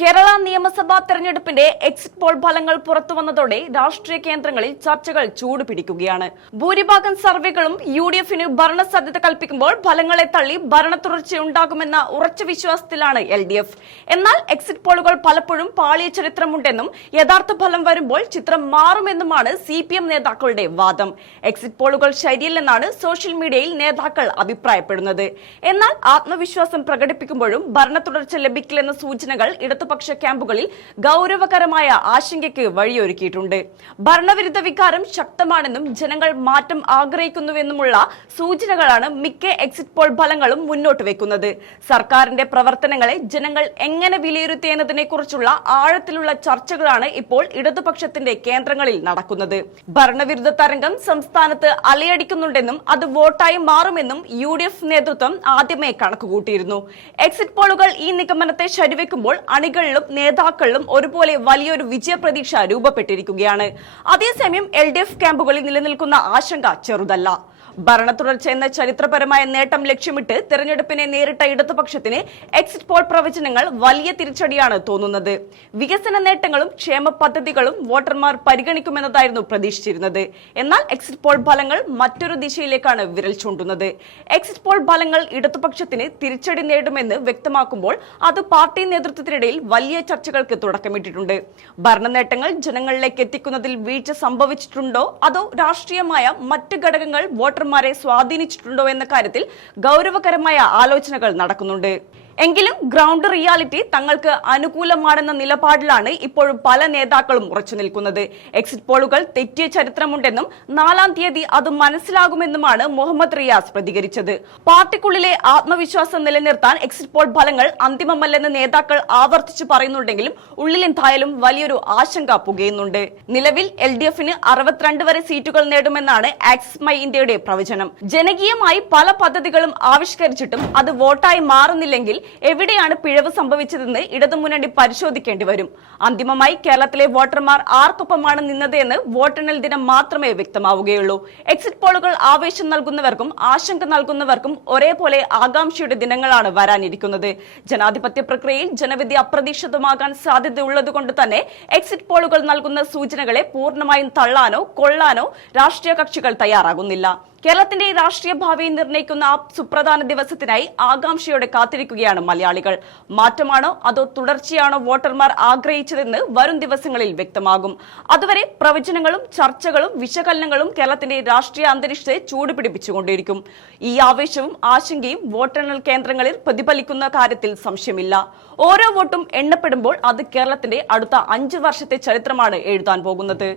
കേരള നിയമസഭാ തെരഞ്ഞെടുപ്പിന്റെ exit poll ഫലങ്ങൾ പുറത്തുവന്നതോടെ രാഷ്ട്രീയ കേന്ദ്രങ്ങളിൽ ചർച്ചകൾ ചൂടുപിടിക്കുകയാണ്. ഭൂരിഭാഗം സർവേകളും യുഡിഎഫിന് ഭരണസാധ്യത കൽപ്പിക്കുമ്പോൾ ഫലങ്ങളെ തള്ളി ഭരണ തുടർച്ചയുണ്ടാകുമെന്ന ഉറച്ച വിശ്വാസത്തിലാണ് എൽഡിഎഫ്. എന്നാൽ എക്സിറ്റ് പോളുകൾ പലപ്പോഴും പാളിയ ചരിത്രമുണ്ടെന്നും യഥാർത്ഥ ഫലം വരുമ്പോൾ ചിത്രം മാറുമെന്നുമാണ് സിപിഎം നേതാക്കളുടെ വാദം. എക്സിറ്റ് പോളുകൾ ശരിയല്ലെന്നാണ് സോഷ്യൽ മീഡിയയിൽ നേതാക്കൾ അഭിപ്രായപ്പെടുന്നത്. എന്നാൽ ആത്മവിശ്വാസം പ്രകടിപ്പിക്കുമ്പോഴും ഭരണ തുടർച്ച ലഭിക്കില്ലെന്ന സൂചനകൾ ഇടതുപക്ഷ ക്യാമ്പുകളിൽ ഗൗരവകരമായ ആശങ്കയ്ക്ക് വഴിയൊരുക്കിയിട്ടുണ്ട്. ഭരണവിരുദ്ധ വികാരം ശക്തമാണെന്നും ജനങ്ങൾ മാറ്റം ആഗ്രഹിക്കുന്നുവെന്നുമുള്ള സൂചനകളാണ് മിക്ക എക്സിറ്റ് പോൾ ഫലങ്ങളും മുന്നോട്ട് വെക്കുന്നത്. സർക്കാരിന്റെ പ്രവർത്തനങ്ങളെ ജനങ്ങൾ എങ്ങനെ വിലയിരുത്തിയെന്നതിനെ കുറിച്ചുള്ള ആഴത്തിലുള്ള ചർച്ചകളാണ് ഇപ്പോൾ ഇടതുപക്ഷത്തിന്റെ കേന്ദ്രങ്ങളിൽ നടക്കുന്നത്. ഭരണവിരുദ്ധ തരംഗം സംസ്ഥാനത്ത് അലയടിക്കുന്നുണ്ടെന്നും അത് വോട്ടായി മാറുമെന്നും യുഡിഎഫ് നേതൃത്വം ആദ്യമേ കണക്കുകൂട്ടിയിരുന്നു. എക്സിറ്റ് പോളുകൾ ഈ നിഗമനത്തെ ശരിവെക്കുമ്പോൾ അണികളിലും നേതാക്കളിലും ഒരുപോലെ വലിയൊരു വിജയപ്രതീക്ഷ രൂപപ്പെട്ടിരിക്കുകയാണ്. അതേസമയം എൽഡിഎഫ് ക്യാമ്പുകളിൽ നിലനിൽക്കുന്ന ആശങ്ക ചെറുതല്ല. ഭരണ തുടർച്ച എന്ന ചരിത്രപരമായ നേട്ടം ലക്ഷ്യമിട്ട് തെരഞ്ഞെടുപ്പിനെ നേരിട്ട ഇടതുപക്ഷത്തിന് എക്സിറ്റ് പോൾ പ്രവചനങ്ങൾ വലിയ തിരിച്ചടിയാണ് തോന്നുന്നത്. വികസന നേട്ടങ്ങളും ക്ഷേമ പദ്ധതികളും വോട്ടർമാർ പരിഗണിക്കുമെന്നതായിരുന്നു പ്രതീക്ഷിച്ചിരുന്നത്. എന്നാൽ എക്സിറ്റ് പോൾ ഫലങ്ങൾ മറ്റൊരു ദിശയിലേക്കാണ് വിരൽ ചൂണ്ടുന്നത്. എക്സിറ്റ് പോൾ ഫലങ്ങൾ ഇടതുപക്ഷത്തിന് തിരിച്ചടി നേടുമെന്ന് വ്യക്തമാക്കുമ്പോൾ അത് പാർട്ടി നേതൃത്വത്തിനിടയിൽ വലിയ ചർച്ചകൾക്ക് തുടക്കമിട്ടിട്ടുണ്ട്. ഭരണ നേട്ടങ്ങൾ ജനങ്ങളിലേക്ക് എത്തിക്കുന്നതിൽ വീഴ്ച സംഭവിച്ചിട്ടുണ്ടോ അതോ രാഷ്ട്രീയമായ മറ്റ് ഘടകങ്ങൾ വോട്ടർമാരെ സ്വാധീനിച്ചിട്ടുണ്ടോ എന്ന കാര്യത്തിൽ ഗൗരവകരമായ ആലോചനകൾ നടക്കുന്നുണ്ട്. എങ്കിലും ഗ്രൗണ്ട് റിയാലിറ്റി തങ്ങൾക്ക് അനുകൂലമാണെന്ന നിലപാടിലാണ് ഇപ്പോഴും പല നേതാക്കളും ഉറച്ചു നിൽക്കുന്നത്. എക്സിറ്റ് പോളുകൾ തെറ്റിയ ചരിത്രമുണ്ടെന്നും 4-ാം തീയതി അത് മനസ്സിലാകുമെന്നുമാണ് മുഹമ്മദ് റിയാസ് പ്രതികരിച്ചത്. പാർട്ടിക്കുള്ളിലെ ആത്മവിശ്വാസം നിലനിർത്താൻ എക്സിറ്റ് പോൾ ഫലങ്ങൾ അന്തിമമല്ലെന്ന് നേതാക്കൾ ആവർത്തിച്ചു പറയുന്നുണ്ടെങ്കിലും ഉള്ളിലെന്തായാലും വലിയൊരു ആശങ്ക പുകയുന്നുണ്ട്. നിലവിൽ എൽഡിഎഫിന് 62 വരെ സീറ്റുകൾ നേടുമെന്നാണ് ആക്സിസ് മൈ ഇന്ത്യയുടെ പ്രവചനം. ജനകീയമായി പല പദ്ധതികളും ആവിഷ്കരിച്ചിട്ടും അത് വോട്ടായി മാറുന്നില്ലെങ്കിൽ എവിടെയാണ് പിഴവ് സംഭവിച്ചതെന്ന് ഇടതുമുന്നണി പരിശോധിക്കേണ്ടി വരും. അന്തിമമായി കേരളത്തിലെ വോട്ടർമാർ ആർക്കൊപ്പമാണ് നിന്നത് എന്ന് വോട്ടെണ്ണൽ ദിനം മാത്രമേ വ്യക്തമാവുകയുള്ളൂ. എക്സിറ്റ് പോളുകൾ ആവേശം നൽകുന്നവർക്കും ആശങ്ക നൽകുന്നവർക്കും ഒരേപോലെ ആകാംക്ഷയുടെ ദിനങ്ങളാണ് വരാനിരിക്കുന്നത്. ജനാധിപത്യ പ്രക്രിയയിൽ ജനവിധി അപ്രതീക്ഷിതമാകാൻ സാധ്യതയുള്ളതുകൊണ്ട് തന്നെ എക്സിറ്റ് പോളുകൾ നൽകുന്ന സൂചനകളെ പൂർണ്ണമായും തള്ളാനോ കൊള്ളാനോ രാഷ്ട്രീയ കക്ഷികൾ തയ്യാറാകുന്നില്ല. കേരളത്തിന്റെ രാഷ്ട്രീയ ഭാവിയെ നിർണ്ണയിക്കുന്ന ആ സുപ്രധാന ദിവസത്തിനായി ആകാംക്ഷയോടെ കാത്തിരിക്കുകയാണ് മലയാളികൾ. മാറ്റമാണോ അതോ തുടർച്ചയാണോ വോട്ടർമാർ ആഗ്രഹിച്ചതെന്ന് വരും ദിവസങ്ങളിൽ വ്യക്തമാകും. അതുവരെ പ്രവചനങ്ങളും ചർച്ചകളും വിശകലനങ്ങളും കേരളത്തിന്റെ രാഷ്ട്രീയ അന്തരീക്ഷത്തെ ചൂടുപിടിപ്പിച്ചുകൊണ്ടിരിക്കും. ഈ ആവേശവും ആശങ്കയും വോട്ടെണ്ണൽ കേന്ദ്രങ്ങളിൽ പ്രതിഫലിക്കുന്ന കാര്യത്തിൽ സംശയമില്ല. ഓരോ വോട്ടും എണ്ണപ്പെടുമ്പോൾ അത് കേരളത്തിന്റെ അടുത്ത 5 വർഷത്തെ ചരിത്രമാണ് എഴുതാൻ പോകുന്നത്.